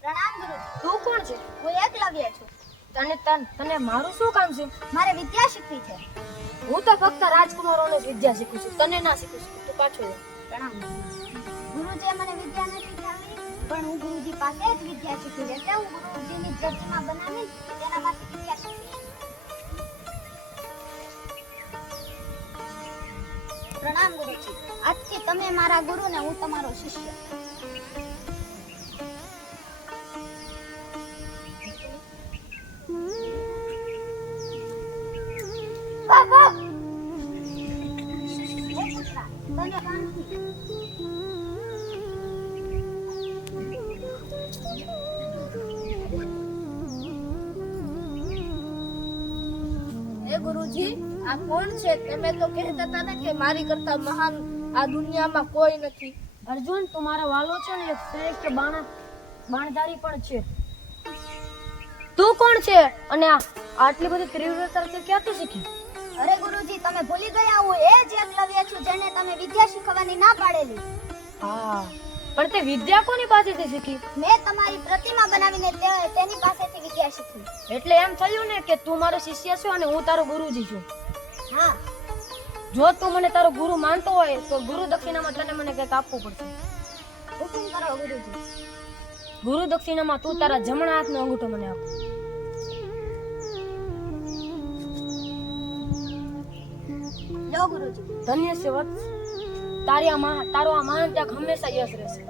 પ્રણામ ગુરુ તું કોણ છે? હું એકલવ્ય છું. તને તન- તને મારું શું કામ છે? મારે વિદ્યા શીખવી છે. હું તો ફક્ત રાજકુમારોને જ વિદ્યા શીખું છું. તને ના શીખું છું. તું પાછો. પ્રણામ. ગુરુજીએ મને વિદ્યા નથી શીખવાડી પણ હું ગુરુજી પાસે જ વિદ્યા શીખી એટલે હું ગુરુજીની પ્રતિમા બનાવી તેના પાસે વિદ્યા પ્રણામ ગુરુજી. આજથી તમે મારા ગુરુ ને હું તમારો શિષ્ય. ગુરુજી, આ કોણ છે? તમે તો કહેતા હતા ને કે મારી કરતા મહાન આ દુનિયામાં કોઈ નથી. અર્જુન તું મારો વાલો છે ને, એક શ્રેષ્ઠ બાણ, બાણધારી પણ છે. તું કોણ છે? અને આટલી બધી તીવ્રતા તે ક્યાંથી શીખી? ગુરુજી તમે ભૂલી ગયા હું એ જ એકલવ્ય છું જેને તમે વિદ્યા શીખવાની ના પાડેલી. હા પણ તે વિદ્યા કોની પાસેથી શીખી? મેં તમારી પ્રતિમા બનાવીને તેની પાસેથી વિદ્યા શીખી. એટલે એમ થયું ને કે તું મારો શિષ્ય છો અને હું તારો ગુરુજી છું. હા. જો તું મને તારો ગુરુ માનતો હોય તો ગુરુ દક્ષિણામાં તને મને કંઈક આપવું પડશે. હુકમ કરો ગુરુજી. ગુરુ દક્ષિણામાં તું તારા જમણા હાથનો અંગૂઠો મને આપ. લો ગુરુજી. ધન્ય છે વત્સ. તારી આ તારો આ મહાન ત્યાગ હંમેશા યશ રહેશે.